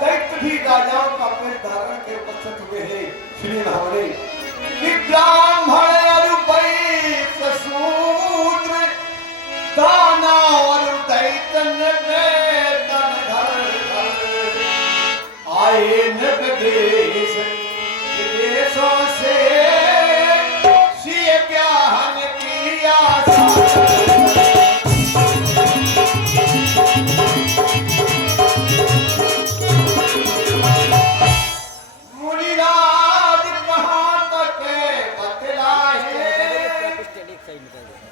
दैत्य भी राजाओं का पेट धारण के उपस्थित हुए हैं। श्री भावने कि ब्राह्मण अरुपैत शूद्र दानव दैत्य वेतन धर आए विदेश विदेशों से सिए ब्याहन की आशा।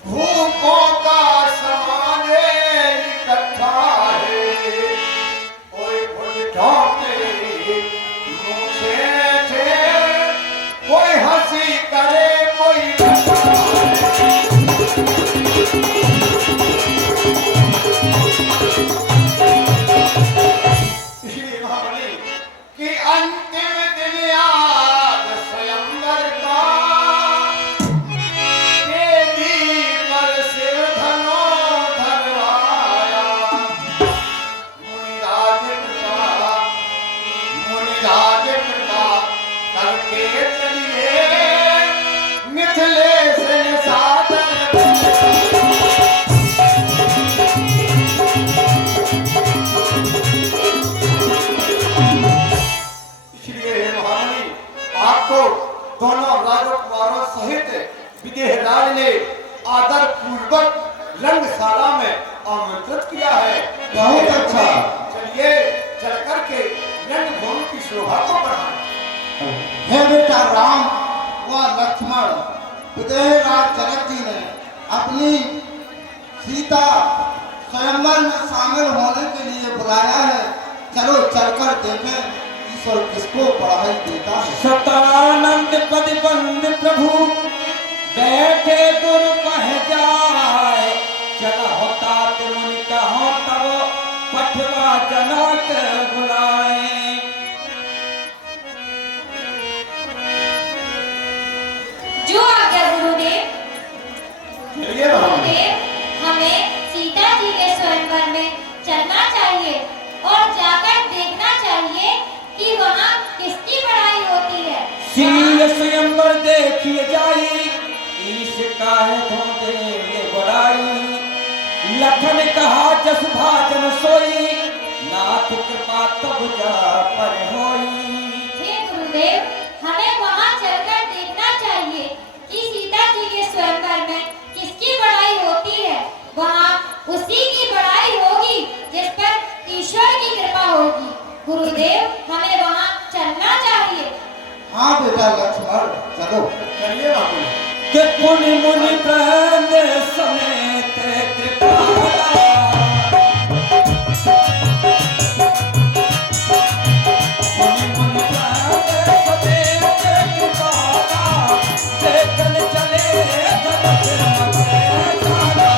भूखों का समान इकट्ठा है, कोई ढोके मुँह से थे, कोई हंसी करे कोई इसलिए महाबली कि अंतिम दिन याद स्वयंवर का दोनों राजकुमारों सहित विदेहराज ने आदर पूर्वक रंगशाला में आमंत्रित किया है। बहुत अच्छा। चलिए चल करके रंगभूमि की शोभा को बढ़ाएं। हे बेटा राम व लक्ष्मण, विदेहराज जनक जी ने अपनी सीता स्वयंवर में शामिल होने के लिए बुलाया है। चलो चलकर देखें ईश्वर किसको बढ़ाई देता है। सतानंद पद बंद प्रभु बैठे गुरु कह जाए, चला होता मुनि कहो तब पठवा जनक बुलाए। जो आज्ञा गुरुदेव। गुरुदेव, हमें सीता जी के स्वयंवर में चलना चाहिए और जाकर देखना चाहिए कि वहाँ किसकी बढ़ाई होती है। शील स्वयंवर देखिए जाई, ईश काहे धोंदे ये बड़ाई। लखन कहा जस भाजन सोई, नाथ कृपा तब जा पर होई। हे गुरुदेव, हमें वहाँ चलकर देखना चाहिए कि सीता जी के स्वयंवर में किसकी बढ़ाई होती है। वहाँ उसी की बढ़ाई होगी जिस पर ईश्वर की कृपा होगी। गुरुदेव, हमें वहाँ चलना चाहिए। हाँ बेटा लक्ष्मण, चलो चलिए बाबू। कि पुनि मुनि प्राण समेत कृपाला, पुनि मुनि प्राण समेत कृपाला, देखन चले जनक मते जाना।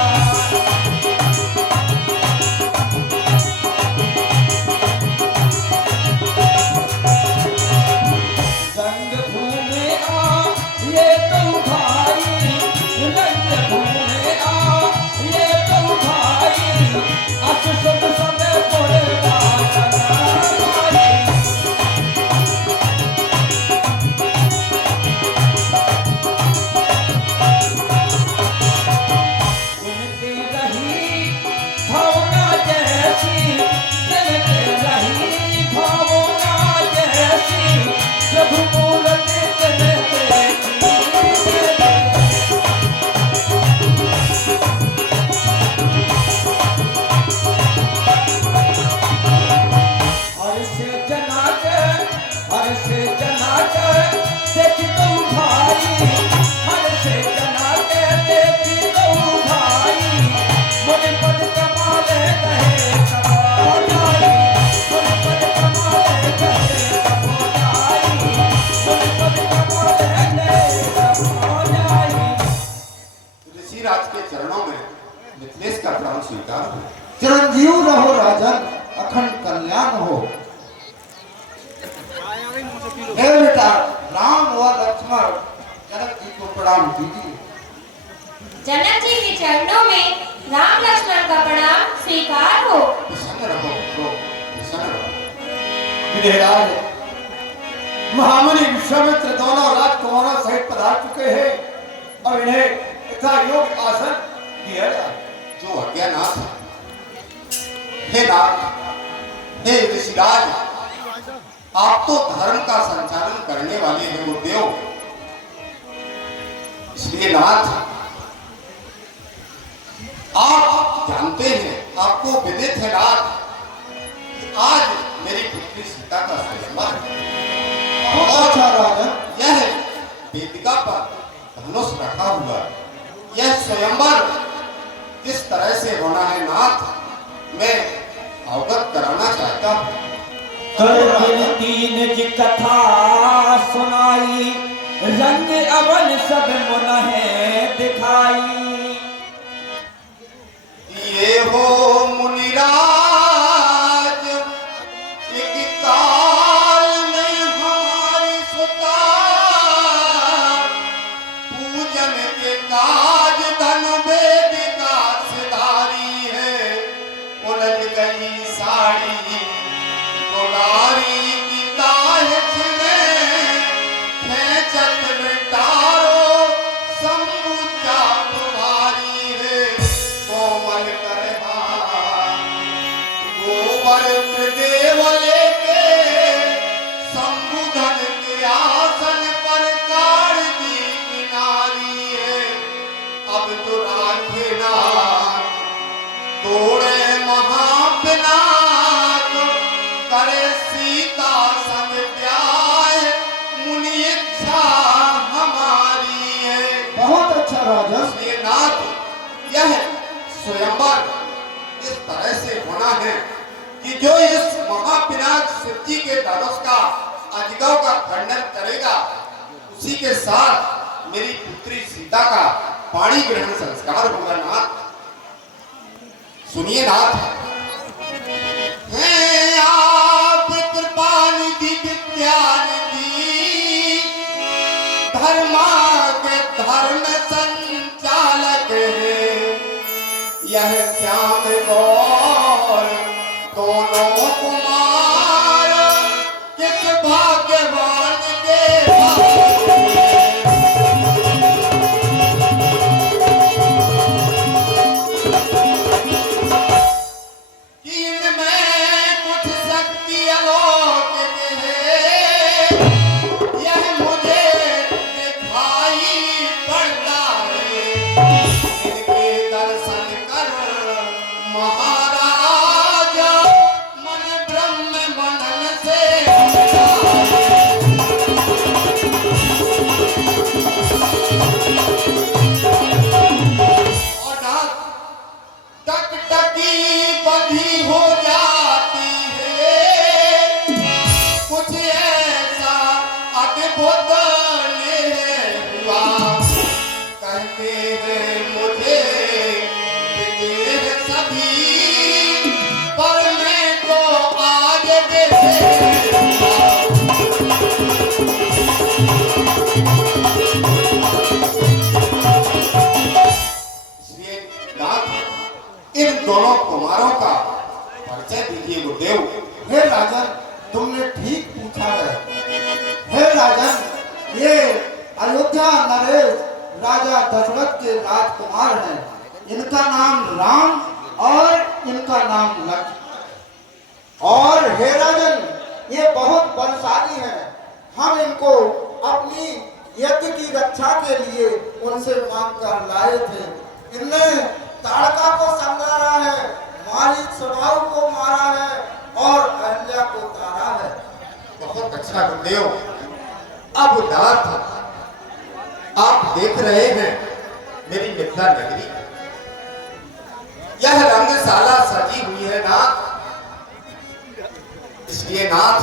चिरंजीव रहो राजन, अखंड कल्याण हो। हे बेटा राम व लक्ष्मण, जनक जी को प्रणाम कीजिए। जनक जी के चरणों में राम लक्ष्मण का प्रणाम स्वीकार हो। प्रसन्न रहो, प्रसन्न रहो। विदेहराज महामुनि विश्वामित्र दोनों राजकुमारों सहित पधार चुके हैं और इन्हें यथा योग्य आसन दिया जाए। जो अज्ञानाथ हे नाथ, हे ऋषिराज, आप तो धर्म का संचालन करने वाले हैं गुरुदेव। इसलिए नाथ, आप जानते हैं, आपको विदित है नाथ, आज मेरी पुत्री सीता का स्वयंवर बहुत अच्छा राजन। यह वेदिका पर धनुष रखा हुआ, यह स्वयंवर किस तरह से होना है नाथ, मैं अवगत कराना चाहता हूँ। कर तीन जी कथा सुनाई, रंग अवन सब मुनहे दिखाई। ये हो मुनिराज, एक काल में हमारी सुता, पूजन के काज धन वेदिका सिधारी है, उलझ गई साड़ी दुलारी की ताह छिने, खेचत मिटारो संबुचा तुम्हारी है, कोमल करहा गोबर देव लेके संबुधन के आसन पर काढ़ दी किनारी है, अब तो राखना तोड़े महापिनाक, करे सीता संग ब्याह, मुनि इच्छा हमारी है। बहुत अच्छा राजन। इसलिए नाथ, यह स्वयंवर इस तरह से होना है कि जो इस महापिनाक शिव जी के धनुष का अजगव का खंडन करेगा, उसी के साथ मेरी पुत्री सीता का पाणी ग्रहण संस्कार होगा नाथ। सुनिए नाथ, हैं आप कृपा निधि विद्या निधि, धर्मा के धर्म संचालक है, यह श्याम गौर दोनों कुमार, किस भाग्यवान के भाग्य इन दोनों कुमारों का परिचय दीजिए गुरुदेव। हे राजन, तुमने ठीक पूछा है। हे राजन, ये अयोध्या नरेश राजा दशरथ के राजकुमार हैं। इनका नाम राम और इनका नाम लक्ष्मण। और हे राजन, ये बहुत बलशाली हैं। हम इनको अपनी यज्ञ की रक्षा के लिए उनसे मांग कर लाए थे। इनने ताड़का को संगारा है, मारीच स्वभाव को मारा है और अहल्या को तारा है। बहुत अच्छा गुरुदेव। अब नाथ, आप देख रहे हैं मेरी मिथिला नगरी, यह रंगशाला सजी हुई है नाथ। इसलिए नाथ,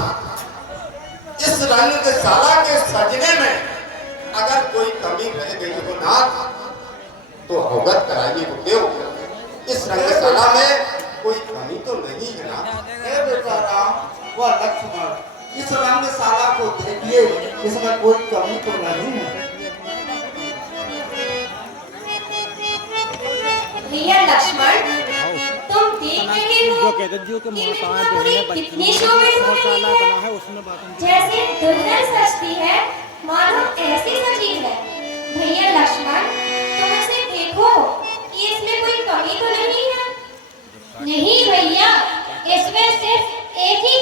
इस रंगशाला के सजने में अगर कोई कमी रह गई हो नाथ, तो अवगत कराइए गुरुदेव। इस रंगशाला में कोई कमी तो नहीं है ना? हे बेटा राम व लक्ष्मण, इस रंगशाला को देखिए, इसमें कोई कमी तो नहीं है। भैया लक्ष्मण, तुम देख रहे हो जो कहते जी के मोहताज पूरी है कितनी शोभित हो रही मसाला बना है है उसमें बात जैसे दुल्हन सजती है मानो ऐसी सजी है। भैया लक्ष्मण तुम इसे देखो कि इसमें कोई कमी तो नहीं है। नहीं भैया इसमें सिर्फ एक ही